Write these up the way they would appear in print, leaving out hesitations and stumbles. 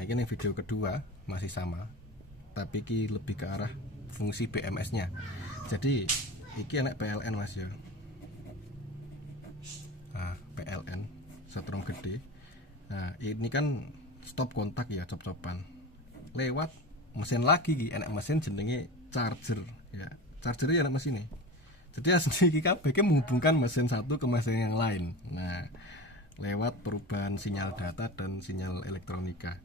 Nah, ini video kedua masih sama, tapi ki lebih ke arah fungsi BMS-nya. Jadi iki enak PLN Mas ya. Nah, PLN setrum gede. Nah, ini kan stop kontak ya, cop-copan. Lewat mesin lagi ki, enak mesin jenenge charger ya. Chargernya enak mesin ini. Jadi asli iki kabeh menghubungkan mesin satu ke mesin yang lain. Nah, lewat perubahan sinyal data dan sinyal elektronika.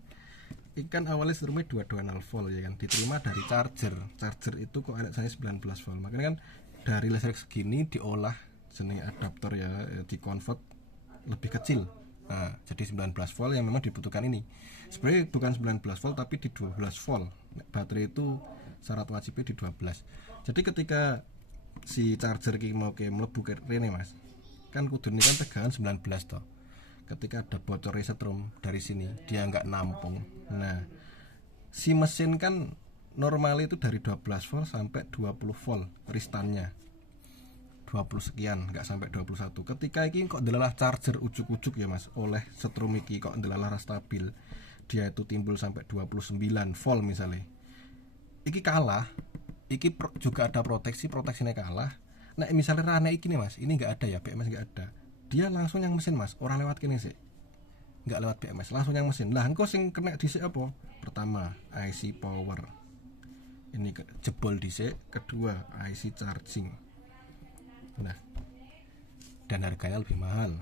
Ikan awalnya setrumnya 220 volt ya kan, diterima dari charger. Charger itu kok ada saya 19 volt. Makanya kan dari listrik segini diolah jenenge adaptor ya, dikonvert lebih kecil. Nah, jadi 19 volt yang memang dibutuhkan ini. Sebenarnya bukan 19 volt tapi di 12 volt. Baterai itu syarat wajibnya di 12. Jadi ketika si charger ki mau ke mlebu rene Mas, kan kudune kan tegangan 19 toh. Ketika ada bocor setrum dari sini dia nggak nampung. Nah, si mesin kan normal itu dari 12 volt sampai 20 volt ristannya, 20 sekian, nggak sampai 21. Ketika ini kok delalah charger ujuk-ujuk ya Mas, oleh setrum iki kok delalah stabil, dia itu timbul sampai 29 volt misalnya. Iki kalah, iki juga ada proteksinya kalah. Nah misalnya rane iki nih Mas, ini nggak ada ya, BMS nggak ada, dia langsung yang mesin Mas, orang lewat kene sih, nggak lewat BMS, langsung yang mesin. Lah engko sing kena dhisik apa? Pertama IC power ini jebol dhisik, kedua IC charging. Nah, dan harganya lebih mahal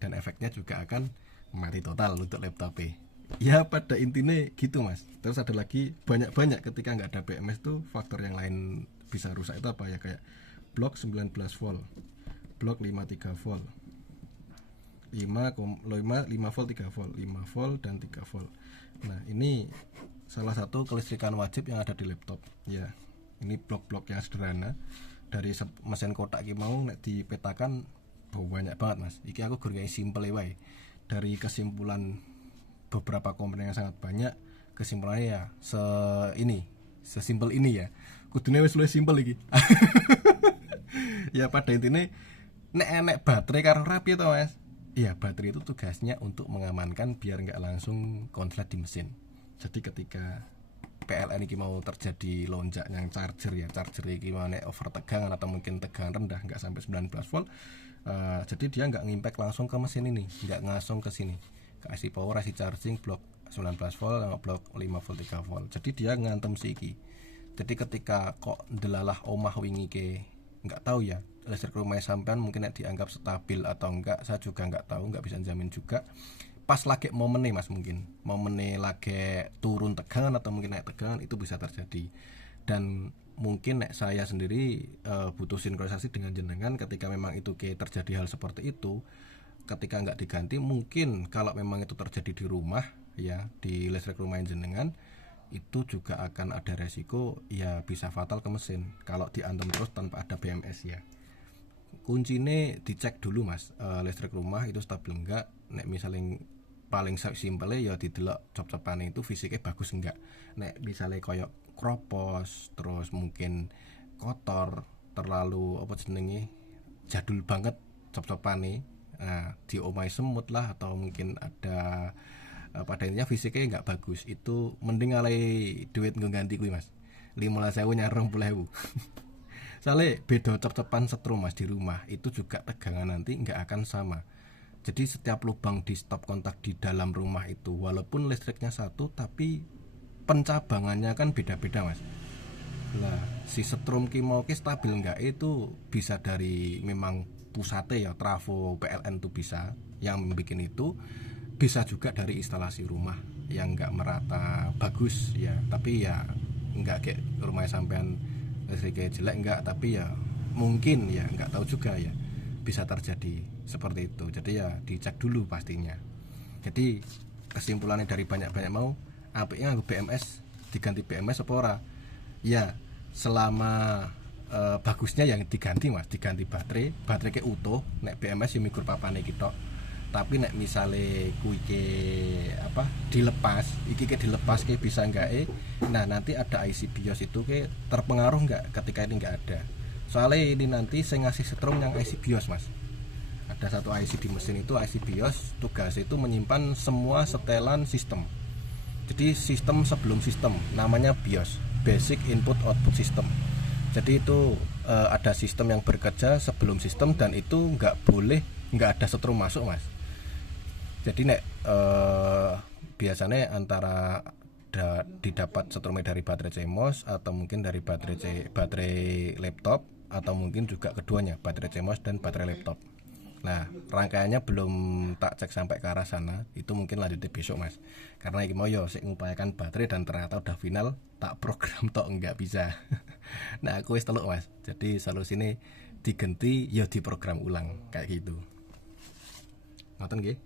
dan efeknya juga akan mati total untuk laptop. Ya pada intinya gitu Mas. Terus ada lagi banyak ketika nggak ada BMS tuh faktor yang lain bisa rusak itu apa ya, kayak blok 19 volt, blok 53 volt, 5 volt 3 volt, 5 volt dan 3 volt. Nah, ini salah satu kelistrikan wajib yang ada di laptop. Ya, ini blok-blok yang sederhana. Dari mesin kotak iki mau nek dipetakan banyak banget Mas. Iki aku gur gawe simple wae. Dari kesimpulan beberapa komponen yang sangat banyak, kesimpulannya ya sesimpel ini ya. Kudune wis luwih simpel iki. Ya pada intinya nek baterai karo rapi to Mas. Iya, baterai itu tugasnya untuk mengamankan biar nggak langsung konslet di mesin. Jadi ketika PLN ini mau terjadi lonjak yang charger ini mau over tegangan atau mungkin tegangan rendah nggak sampai 19 volt, jadi dia nggak ngimpact langsung ke mesin ini, nggak langsung ke sini, ke IC power, IC charging blok 19 volt sama blok 5 volt 3 volt. Jadi dia ngantem siki. Jadi ketika kok delalah omah wingi ke nggak tahu ya listrik rumah sampean mungkin dianggap stabil atau enggak, saya juga nggak tahu, nggak bisa jamin juga. Pas lagi momennya Mas, mungkin momennya lagi turun tegangan atau mungkin naik tegangan, itu bisa terjadi. Dan mungkin saya sendiri butuh sinkronisasi dengan jenengan ketika memang itu terjadi hal seperti itu. Ketika nggak diganti, mungkin kalau memang itu terjadi di rumah ya, di listrik rumah jenengan, itu juga akan ada resiko ya, bisa fatal ke mesin kalau diantem terus tanpa ada BMS ya. Kuncinya dicek dulu Mas, listrik rumah itu stabil enggak. Nek misalnya paling simpel ya didelok cop-copane itu fisiknya bagus enggak. Nek misalnya koyok kropos, terus mungkin kotor, terlalu apa jenenge jadul banget cop-copane, nah di omai semut lah atau mungkin ada pada intinya fisiknya enggak bagus, itu mending alai duit ngganti kuwi Mas. 15.000 nyareng 20.000. Soalnya beda cop-copan setrum Mas di rumah itu juga tegangan nanti enggak akan sama. Jadi setiap lubang di stop kontak di dalam rumah itu walaupun listriknya satu tapi pencabangannya kan beda-beda Mas. Lah si setrum ki mau stabil enggak itu bisa dari memang pusatnya ya, trafo PLN itu bisa yang bikin itu, bisa juga dari instalasi rumah yang enggak merata bagus ya, tapi ya enggak kayak rumah sampean listriknya jelek enggak, tapi ya mungkin ya enggak tahu juga ya, bisa terjadi seperti itu. Jadi ya dicek dulu pastinya. Jadi kesimpulannya dari banyak-banyak mau apiknya BMS diganti BMS apa ora? Ya selama bagusnya yang diganti Mas, diganti baterai ke utuh. Nek BMS ya mikur papane kita. Tapi nek misale kuwi ke apa dilepas, iki ke dilepas ke bisa enggak nah nanti ada IC BIOS itu ke terpengaruh enggak ketika ini enggak ada. Soalnya ini nanti saya ngasih setrum yang IC BIOS Mas. Ada satu IC di mesin itu IC BIOS, tugas itu menyimpan semua setelan sistem. Jadi sistem sebelum sistem, namanya BIOS, Basic Input Output System. Jadi itu ada sistem yang bekerja sebelum sistem, dan itu nggak ada setrum masuk, mas. Jadi nek biasanya antara didapat setrumnya dari baterai CMOS, atau mungkin dari baterai laptop, atau mungkin juga keduanya, baterai CMOS dan baterai laptop. Nah, rangkaiannya belum tak cek sampai ke arah sana. Itu mungkin lanjutnya besok, mas. Karena ini mau yo sik ngupayakan baterai, dan ternyata udah final tak program tok nggak bisa. Nah, aku wis teluk, mas. Jadi solusi ini digenti yo diprogram ulang kayak gitu. Ngoten nggih?